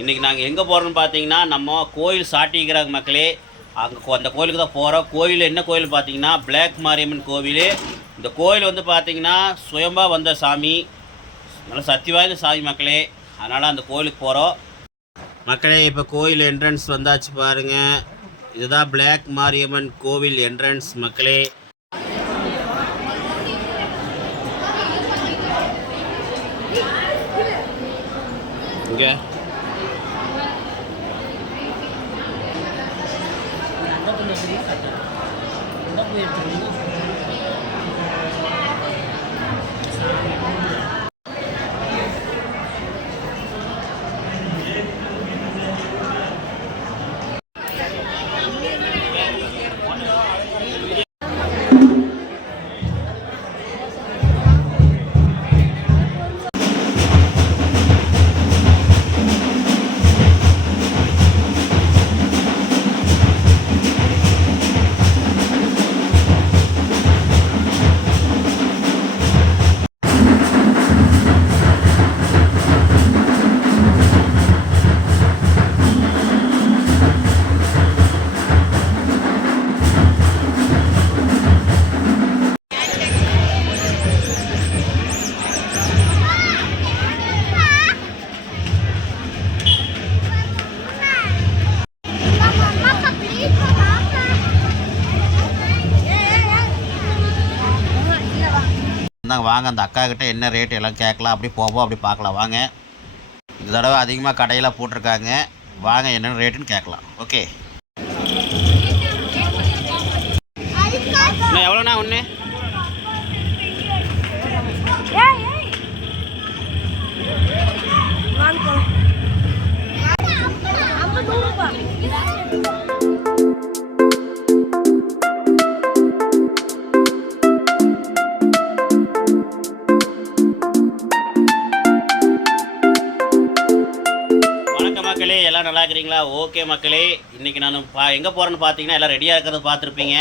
இன்றைக்கி நாங்கள் எங்கே போகிறோம்னு பார்த்தீங்கன்னா நம்ம கோயில் சாட்டிக்கிறாங்க மக்களே. அங்கே அந்த கோயிலுக்கு தான் போகிறோம். கோயில் என்ன கோயில் பார்த்தீங்கன்னா பிளாக் மாரியம்மன் கோவில். இந்த கோயில் வந்து பார்த்தீங்கன்னா சுயம்பா வந்த சாமி, நல்ல சக்தி வாய்ந்த சாமி மக்களே. அதனால் அந்த கோயிலுக்கு போகிறோம் மக்களே. இப்போ கோயில் என்ட்ரன்ஸ் வந்தாச்சு பாருங்கள். இதுதான் பிளாக் மாரியம்மன் கோவில் என்ட்ரன்ஸ் மக்களே. இங்கே வாங்க, அந்த அக்கா கிட்ட என்ன ரேட் எல்லாம் கேட்கலாம். அப்படி போவோம், அப்படி பார்க்கலாம் வாங்க. இந்த தடவை அதிகமாக கடையில் போட்டிருக்காங்க. வாங்க என்னென்ன ரேட்டுன்னு கேட்கலாம். ஓகே, எவ்வளோண்ணா ஒன்று? மக்களே எல்லாம் நல்லா இருக்கிறீங்களா? ஓகே மக்களே, இன்றைக்கி நான் எங்கே போகிறேன்னு பார்த்தீங்கன்னா எல்லாம் ரெடியாக இருக்கிறத பார்த்துருப்பீங்க.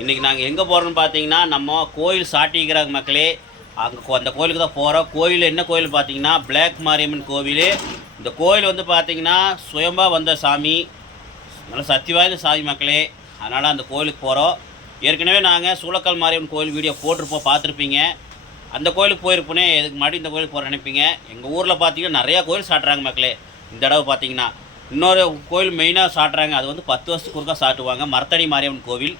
இன்றைக்கி நாங்கள் எங்கே போகிறோன்னு பார்த்தீங்கன்னா நம்ம கோயில் சாட்டிக்கிறாங்க மக்களே. அங்கே அந்த கோயிலுக்கு தான் போகிறோம். கோயில் என்ன கோயில் பார்த்தீங்கன்னா பிளாக் மாரியம்மன் கோவில். இந்த கோயில் வந்து பார்த்தீங்கன்னா சுயம்பா வந்த சாமி, நல்ல சக்தி வாய்ந்த சாமி மக்களே. அதனால் அந்த கோயிலுக்கு போகிறோம். ஏற்கனவே நாங்கள் சூளக்கால் மாரியம்மன் கோயில் வீடியோ போட்டிருப்போம், பார்த்துருப்பீங்க. அந்த கோயிலுக்கு போயிருப்போனே, எதுக்கு மாட்டி இந்த கோயிலுக்கு போகிற நினைப்பீங்க. எங்கள் ஊரில் பார்த்தீங்கன்னா நிறையா கோயில் சாட்டுறாங்க மக்களே. இந்த தடவை பார்த்தீங்கன்னா இன்னொரு கோயில் மெயினாக சாட்டுறாங்க. அது வந்து 10 வருஷத்துக்கு ஒருக்கா சாட்டுவாங்க, மரத்தடி மாரியம்மன் கோவில்.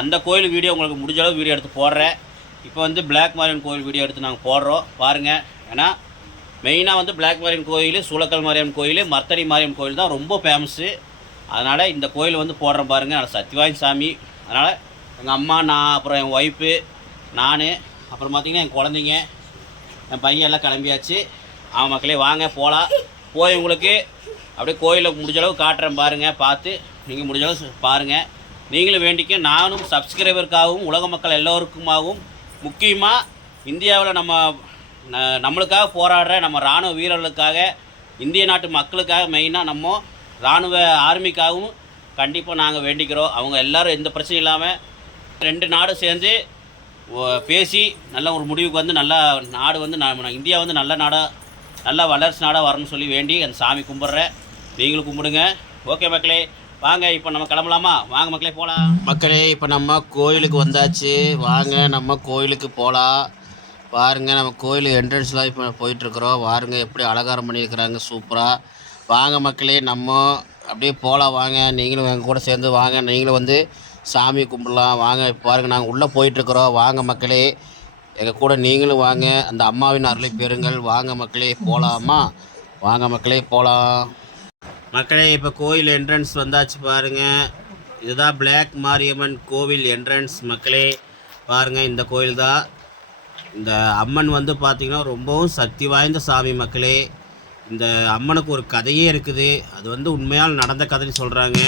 அந்த கோயில் வீடியோ உங்களுக்கு முடிஞ்ச அளவு வீடியோ எடுத்து போடுறேன். இப்போ வந்து பிளாக் மாரியம்மன் கோயில் வீடியோ எடுத்து நாங்கள் போடுறோம் பாருங்கள். ஏன்னா மெயினாக வந்து பிளாக் மாரியம்மன் கோயில், சூளக்கால் மாரியம்மன் கோயில், மரத்தடி மாரியம்மன் கோயில் தான் ரொம்ப ஃபேமஸ்ஸு. அதனால் இந்த கோயில் வந்து போடுறோம் பாருங்கள். நல்ல சக்திவாய்ந்த சாமி. அதனால் எங்கள் அம்மா, நான், அப்புறம் என் ஒய்ஃபு, நான், அப்புறம் பார்த்திங்கன்னா என் குழந்தைங்க, என் பையன் எல்லாம் கிளம்பியாச்சு. அவன் மக்களே வாங்க போகலாம். போய் உங்களுக்கு அப்படியே கோயிலில் முடிஞ்சளவு காட்டுறேன் பாருங்கள். பார்த்து நீங்கள் முடிஞ்சளவு பாருங்கள். நீங்களும் வேண்டிக்க. நானும் சப்ஸ்கிரைபருக்காகவும் உலக மக்கள் எல்லோருக்குமாகவும், முக்கியமாக இந்தியாவில் நம்மளுக்காக போராடுற நம்ம இராணுவ வீரர்களுக்காக, இந்திய நாட்டு மக்களுக்காக, மெயினாக நம்ம இராணுவ ஆர்மிக்காகவும் கண்டிப்பாக நாங்கள் வேண்டிக்கிறோம். அவங்க எல்லோரும் எந்த பிரச்சனையும் இல்லாமல் 2 நாடு சேர்ந்து பேசி நல்ல ஒரு முடிவுக்கு வந்து நல்லா நாடு வந்து இந்தியா வந்து நல்ல நாடாக, நல்லா வளர்ச்சி நாடாக வரணும்னு சொல்லி வேண்டி அந்த சாமி கும்பிட்றேன். நீங்களும் கும்பிடுங்க. ஓகே மக்களே, வாங்க இப்போ நம்ம கிளம்பலாமா? வாங்க மக்களே போகலாம். மக்களே இப்போ நம்ம கோயிலுக்கு வந்தாச்சு. வாங்க நம்ம கோயிலுக்கு போகலாம். பாருங்கள், நம்ம கோயில் என்ட்ரன்ஸ்லாம் இப்போ போயிட்டுருக்குறோம். பாருங்க எப்படி அலங்காரம் பண்ணியிருக்கிறாங்க, சூப்பராக. வாங்க மக்களே நம்ம அப்படியே போகலாம். வாங்க நீங்களும் எங்கள் கூட சேர்ந்து வாங்க, நீங்களும் வந்து சாமி கும்பிடலாம். வாங்க இப்போ பாருங்கள், நாங்கள் உள்ளே போயிட்டுருக்குறோம். வாங்க மக்களே எங்கள் கூட நீங்களும் வாங்க, அந்த அம்மாவின் அருளை பெறுங்கள். வாங்க மக்களே போகலாமா? வாங்க மக்களே போகலாம். மக்களே இப்போ கோயில் என்ட்ரன்ஸ் வந்தாச்சு பாருங்கள். இதுதான் பிளாக் மாரியம்மன் கோவில் என்ட்ரன்ஸ் மக்களே. பாருங்கள், இந்த கோயில் தான். இந்த அம்மன் வந்து பார்த்திங்கன்னா ரொம்பவும் சக்தி வாய்ந்த சாமி மக்களே. இந்த அம்மனுக்கு ஒரு கதையே இருக்குது. அது வந்து உண்மையால் நடந்த கதைன்னு சொல்கிறாங்க.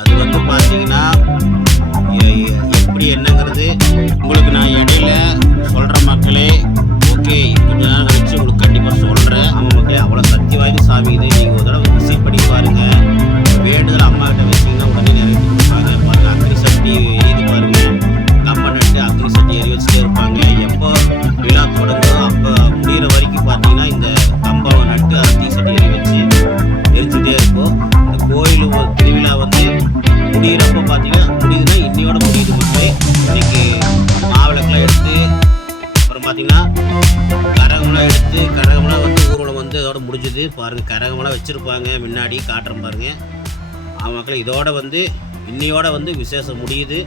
அது வந்து பார்த்திங்கன்னா எப்படி என்னங்கிறது உங்களுக்கு நான் இடையில சொல்கிறேன் மக்களே. ஓகே, கொஞ்ச நேரம் கழிச்சு உங்களுக்கு கண்டிப்பாக சொல்கிறேன். ஆமாம் மக்களே, அவ்வளோ சக்தி வாய்ந்த சாமி இது. நீங்கள் ஒரு தடவை விசிட் பண்ணி பாருங்கள். வேண்டுதல் அம்மா கிட்ட வச்சிங்கன்னா உடனே நிறைவேற்றி கொடுப்பாங்க. பாருங்கள், அக்னி சக்தி எரியுது பாருங்கள். கம்பம் நட்டு அக்னி சக்தி எரி வச்சுட்டே இருப்பாங்க. எப்போ விழா தொடங்குதோ அப்போ முடிகிற வரைக்கும் பார்த்தீங்கன்னா இந்த கம்பம் நட்டு அக்னி சக்தி எரி வச்சு பாருங்கள், கரகமெல்லாம் வச்சுருப்பாங்க முன்னாடி காட்டுறேன் பாருங்கள். மக்களே இதோட வந்து இன்னையோட வந்து விசேஷம் முடியுது.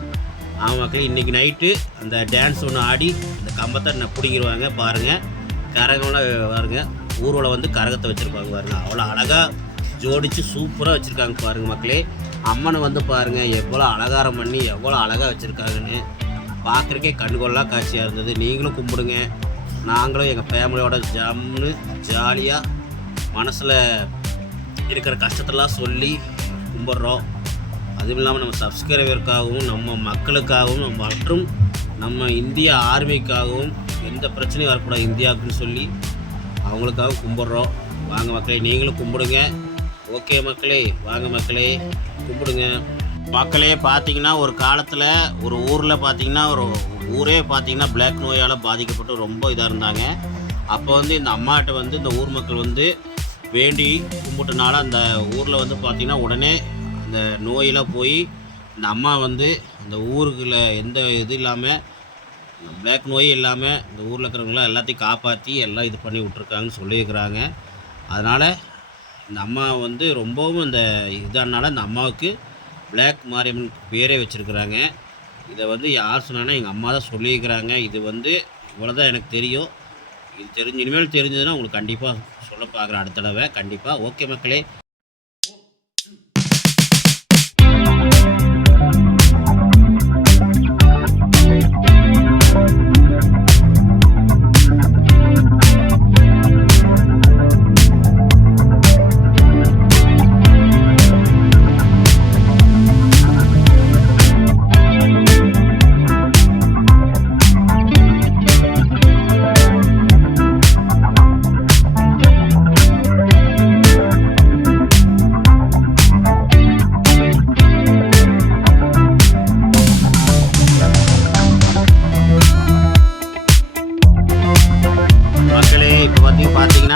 மக்களே இன்றைக்கி நைட்டு அந்த டான்ஸ் ஒன்று ஆடி அந்த கம்பத்தை பிடிங்கிடுவாங்க பாருங்கள். கரகமெல்லாம் பாருங்கள், ஊர்வலம் வந்து கரகத்தை வச்சுருப்பாங்க பாருங்கள். அவ்வளோ அழகாக ஜோடித்து சூப்பராக வச்சுருக்காங்க பாருங்கள் மக்களே. அம்மனை வந்து பாருங்கள் எவ்வளோ அலங்காரம் பண்ணி எவ்வளோ அழகாக வச்சுருக்காங்கன்னு பார்க்குறக்கே கண்கொள்ளா காட்சியாக இருந்தது. நீங்களும் கும்பிடுங்க, நாங்களும் எங்கள் ஃபேமிலியோட ஜம்னு ஜாலியாக மனசில் இருக்கிற கஷ்டத்தெல்லாம் சொல்லி கும்பிட்றோம். அதுவும் இல்லாமல் நம்ம சப்ஸ்கிரைபருக்காகவும் நம்ம மக்களுக்காகவும் மற்றும் நம்ம இந்திய ஆர்மிக்காகவும் எந்த பிரச்சனையும் வரக்கூடாது இந்தியாவுக்குன்னு சொல்லி அவங்களுக்காக கும்பிட்றோம். வாங்க மக்களே, நீங்களும் கும்பிடுங்க. ஓகே மக்களே, வாங்க மக்களே கும்பிடுங்க. மக்களே பார்த்தீங்கன்னா ஒரு காலத்தில் ஒரு ஊரில் பார்த்தீங்கன்னா ஒரு ஊரே பார்த்தீங்கன்னா பிளாக் நோயால் பாதிக்கப்பட்டு ரொம்ப இதாக இருந்தாங்க. அப்போ வந்து இந்த அம்மாட்ட வந்து இந்த ஊர் மக்கள் வந்து வேண்டி கும்பிட்டனால அந்த ஊரில் வந்து பார்த்திங்கன்னா உடனே அந்த நோயெல்லாம் போய் இந்த அம்மா வந்து அந்த ஊருக்குள்ள எந்த இது இல்லாமல் பிளாக் நோயே இல்லாமல் இந்த ஊரில் இருக்கிறவங்களாம் எல்லாத்தையும் காப்பாற்றி எல்லாம் இது பண்ணி விட்ருக்காங்கன்னு சொல்லியிருக்கிறாங்க. அதனால் இந்த அம்மா வந்து ரொம்பவும் இந்த இதனால இந்த அம்மாவுக்கு பிளாக் மாரியம்மன் பேரே வச்சுருக்குறாங்க. இதை வந்து யார் சொன்னாங்கன்னா எங்கள் அம்மா தான் சொல்லியிருக்கிறாங்க. இது வந்து இவ்வளோ தான் எனக்கு தெரியும். இது இனிமேல் தெரிஞ்சதுன்னா உங்களுக்கு கண்டிப்பாக சொல்ல பார்க்குறேன் அடுத்த தடவை கண்டிப்பாக. ஓகே மக்களே.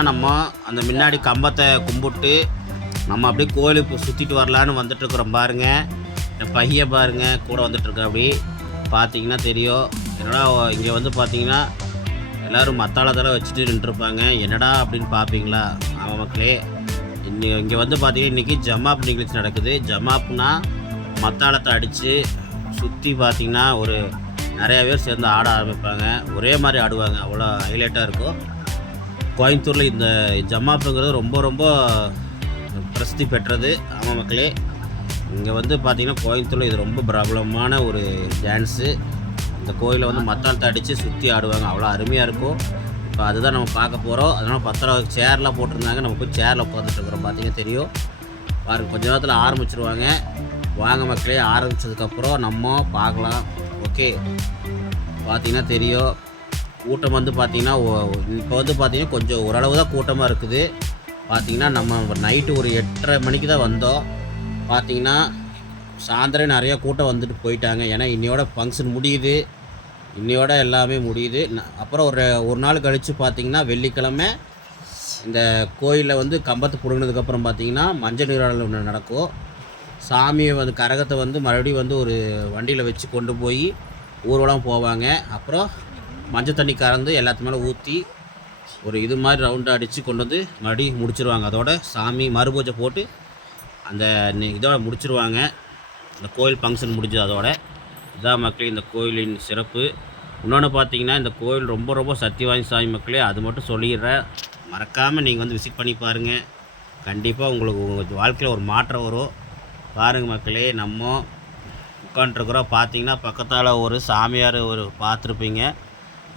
நம்ம அந்த முன்னாடி கம்பத்தை கும்பிட்டு நம்ம அப்படியே கோயிலுக்கு சுற்றிட்டு வரலான்னு வந்துட்டுருக்குறோம் பாருங்கள். என் பையன் பாருங்கள் கூட வந்துட்டுருக்கேன். அப்படி பார்த்தீங்கன்னா தெரியும். என்னடா இங்கே வந்து பார்த்தீங்கன்னா எல்லோரும் மத்தாளத்தெல்லாம் வச்சுட்டு நின்றுருப்பாங்க, என்னடா அப்படின்னு பார்ப்பீங்களா? ஆமாம் மக்களே, இங்கே வந்து பார்த்தீங்கன்னா இன்றைக்கி ஜமாப் நிகழ்ச்சி நடக்குது. ஜமாப்னா மத்தாளத்தை அடித்து சுற்றி பார்த்தீங்கன்னா ஒரு நிறையா பேர் சேர்ந்து ஆட ஆரம்பிப்பாங்க. ஒரே மாதிரி ஆடுவாங்க, அவ்வளோ ஹைலைட்டாக இருக்கும். கோயம்புத்தூரில் இந்த ஜமாப்புங்கிறது ரொம்ப ரொம்ப பிரசித்தி பெற்றது. ஆமாம் மக்களே, இங்கே வந்து பார்த்திங்கன்னா கோயம்புத்தூரில் இது ரொம்ப பிரபலமான ஒரு டான்ஸு. இந்த கோயிலை வந்து மத்தாளத்தை அடித்து சுற்றி ஆடுவாங்க, அவ்வளோ அருமையாக இருக்கும். இப்போ அதுதான் நம்ம பார்க்க போகிறோம். அதனால் 10 சேர்லாம் போட்டிருந்தாங்க, நம்ம போய் சேரில் உட்காந்துட்டுருக்குறோம். பார்த்திங்கன்னா தெரியும் பாருங்கள், கொஞ்ச நேரத்தில் ஆரம்பிச்சிருவாங்க. வாங்க மக்களே, ஆரம்பித்ததுக்கப்புறம் நம்ம பார்க்கலாம். ஓகே, பார்த்திங்கன்னா தெரியும். கூட்டம் வந்து பார்த்திங்கன்னா இப்போ வந்து பார்த்திங்கன்னா கொஞ்சம் ஓரளவு தான் கூட்டமாக இருக்குது. பார்த்திங்கன்னா நம்ம நைட்டு ஒரு 8:30 மணிக்கு தான் வந்தோம். பார்த்திங்கன்னா சாயந்தரம் நிறையா கூட்டம் வந்துட்டு போயிட்டாங்க. ஏன்னா இன்னையோட ஃபங்க்ஷன் முடியுது, இன்னையோட எல்லாமே முடியுது. அப்புறம் ஒரு நாள் கழித்து பார்த்திங்கன்னா வெள்ளிக்கிழமை இந்த கோயிலில் வந்து கம்பத்தை பிடுங்கினதுக்கப்புறம் பார்த்திங்கன்னா மஞ்சள் நீராடல் ஒன்று நடக்கும். சாமியை வந்து கரகத்தை வந்து மறுபடியும் வந்து ஒரு வண்டியில் வச்சு கொண்டு போய் ஊர்வலம் போவாங்க. அப்புறம் மஞ்சள் தண்ணி கறந்து எல்லாத்து மேலே ஊற்றி ஒரு இது மாதிரி ரவுண்டு அடித்து கொண்டு வந்து மறுபடியும் முடிச்சிருவாங்க. அதோட சாமி மறுபூஜை போட்டு அந்த இதோட முடிச்சிருவாங்க. இந்த கோயில் ஃபங்க்ஷன் முடிஞ்சது அதோட. இதான் மக்களே இந்த கோயிலின் சிறப்பு. இன்னொன்று பார்த்தீங்கன்னா இந்த கோயில் ரொம்ப ரொம்ப சக்தி வாய்ந்த சாமி மக்களே, அது மட்டும் சொல்லிடுறேன். மறக்காமல் நீங்கள் வந்து விசிட் பண்ணி பாருங்கள். கண்டிப்பாக உங்களுக்கு உங்கள் வாழ்க்கையில் ஒரு மாற்றம் வரும். பாருங்கள் மக்களே, நம்ம உட்காண்ட்ருக்குறோம். பார்த்தீங்கன்னா பக்கத்தால் ஒரு சாமியார் பார்த்துருப்பீங்க.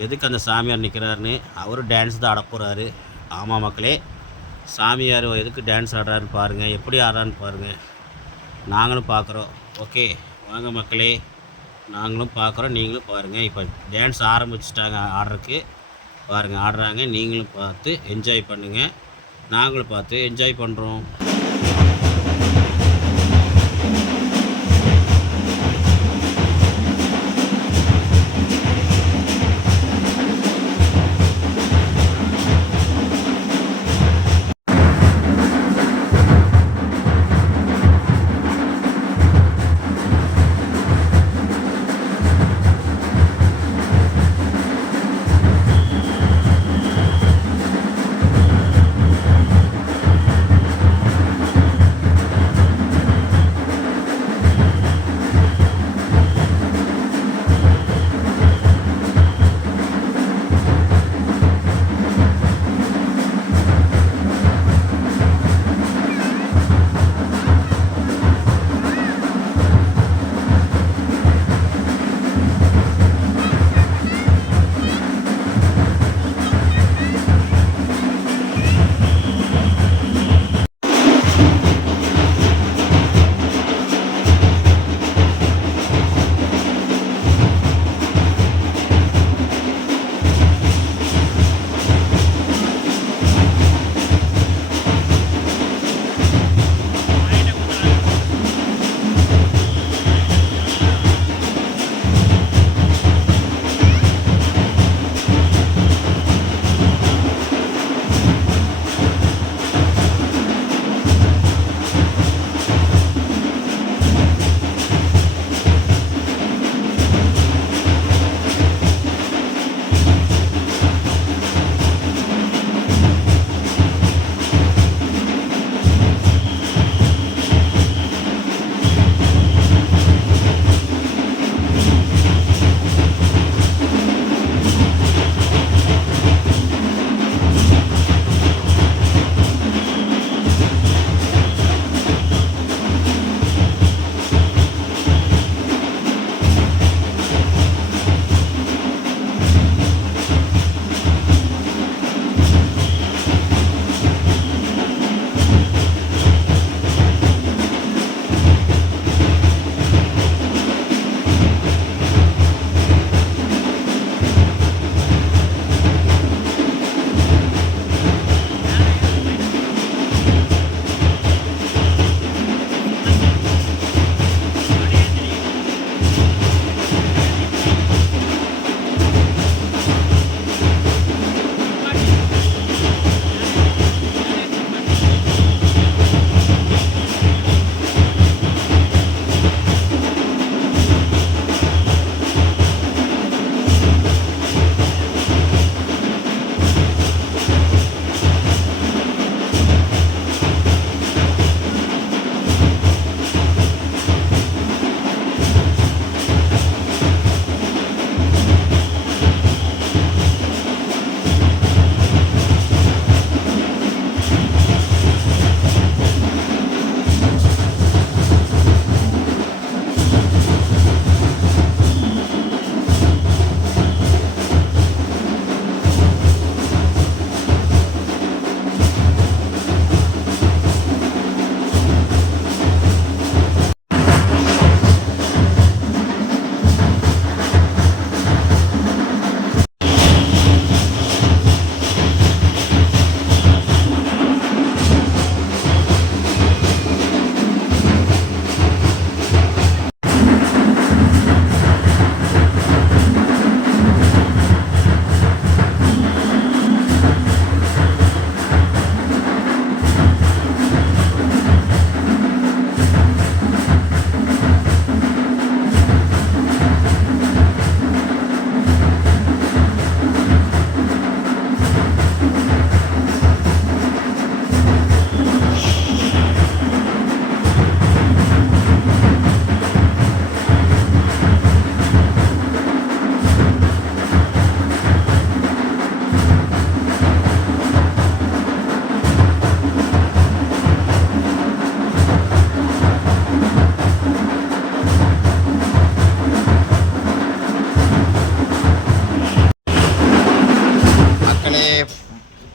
எதுக்கு அந்த சாமியார் நிற்கிறாருன்னு, அவர் டான்ஸ் தான் ஆட போகிறாரு. ஆமாம் மக்களே, சாமியார் எதுக்கு டான்ஸ் ஆடுறாருன்னு பாருங்கள், எப்படி ஆடுறான்னு பாருங்கள். நாங்களும் பார்க்குறோம். ஓகே வாங்க மக்களே, நாங்களும் பார்க்குறோம், நீங்களும் பாருங்கள். இப்போ டான்ஸ் ஆரம்பிச்சிட்டாங்க ஆடுறதுக்கு. பாருங்கள் ஆடுறாங்க, நீங்களும் பார்த்து என்ஜாய் பண்ணுங்கள், நாங்களும் பார்த்து என்ஜாய் பண்ணுறோம்.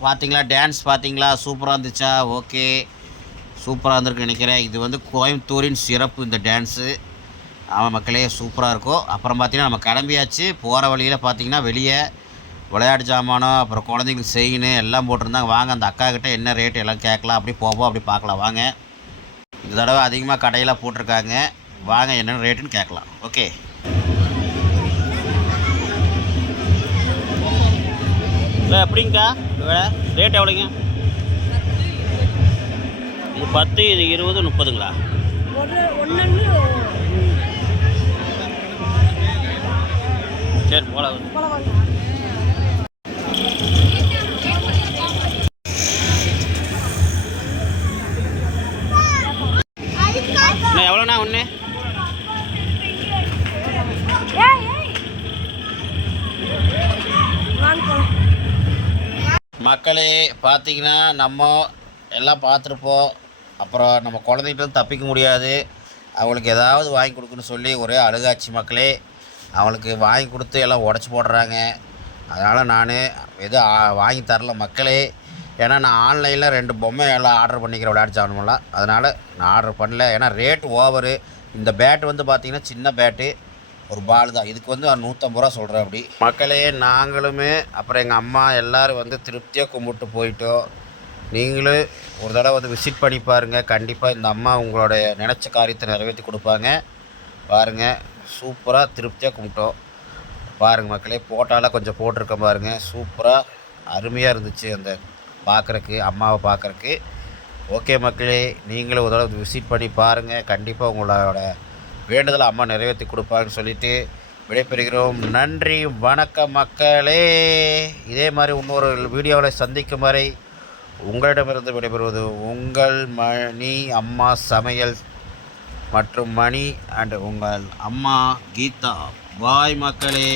பார்த்தீங்களா டான்ஸ் பார்த்தீங்களா சூப்பராக இருந்துச்சா? ஓகே, சூப்பராக இருந்திருக்கு நினைக்கிறேன். இது வந்து கோயம்புத்தூரின் சிறப்பு இந்த டான்ஸு. ஆமாம் மக்களே, சூப்பராக இருக்கும். அப்புறம் பார்த்திங்கன்னா நம்ம கிளம்பியாச்சு. போகிற வழியில் பார்த்திங்கன்னா வெளியே விளையாட்டு ஜாமானம் அப்புறம் குழந்தைங்களுக்கு செயின் எல்லாம் போட்டிருந்தாங்க. வாங்க அந்த அக்கா கிட்டே என்ன ரேட்டு எல்லாம் கேட்கலாம். அப்படி போவோம், அப்படி பார்க்கலாம் வாங்க. இந்த தடவை அதிகமாக கடையெல்லாம் போட்டிருக்காங்க. வாங்க என்னென்ன ரேட்டுன்னு கேட்கலாம். ஓகே, இல்லை எப்படிங்கக்கா ரேட் எவ்வளோங்க? இது 10, இது 20, 30ங்களா? சரி போகலாம். என்ன எவ்வளோண்ணா ஒன்று? மக்களே பார்த்தீங்கன்னா நம்ம எல்லாம் பார்த்துருப்போம். அப்புறம் நம்ம குழந்தைகிட்ட தப்பிக்க முடியாது. அவங்களுக்கு ஏதாவது வாங்கி கொடுக்குன்னு சொல்லி ஒரே அழுகாட்சி மக்களே. அவங்களுக்கு வாங்கி கொடுத்து எல்லாம் உடச்சி போடுறாங்க. அதனால் நான் எதுவும் வாங்கி தரல மக்களே. ஏன்னா நான் ஆன்லைனில் 2 பொம்மை எல்லாம் ஆர்டர் பண்ணிக்கிறேன் விளையாட்டு சாமானமெல்லாம். அதனால் நான் ஆர்டர் பண்ணல. ஏன்னா ரேட்டு ஓவரு. இந்த பேட்டு வந்து பார்த்திங்கன்னா சின்ன பேட்டு, ஒரு பால் தான். இதுக்கு வந்து 150 ரூபா சொல்கிறேன். அப்படி மக்களே நாங்களுமே அப்புறம் எங்கள் அம்மா எல்லோரும் வந்து திருப்தியாக கும்பிட்டு போயிட்டோம். நீங்களும் ஒரு தடவை வந்து விசிட் பண்ணி பாருங்கள். கண்டிப்பாக இந்த அம்மா உங்களுடைய நினச்ச காரியத்தை நிறைவேற்றி கொடுப்பாங்க. பாருங்கள், சூப்பராக திருப்தியாக கும்பிட்டோம். பாருங்கள் மக்களே, போட்டாலாம் கொஞ்சம் போட்டிருக்கேன் பாருங்கள். சூப்பராக அருமையாக இருந்துச்சு அந்த பார்க்குறக்கு, அம்மாவை பார்க்குறக்கு. ஓகே மக்களே, நீங்களும் ஒரு தடவை விசிட் பண்ணி பாருங்கள். கண்டிப்பாக உங்களோட வேண்டுதலை அம்மா நிறைவேற்றி கொடுப்பாங்கன்னு சொல்லிவிட்டு விடைபெறுகிறோம். நன்றி, வணக்கம் மக்களே. இதே மாதிரி இன்னொரு வீடியோவில் சந்திக்கும் வரை உங்களிடமிருந்து விடைபெறுவது உங்கள் மணி அம்மா சமையல் மற்றும் மணி அண்ட் உங்கள் அம்மா கீதா. பாய் மக்களே.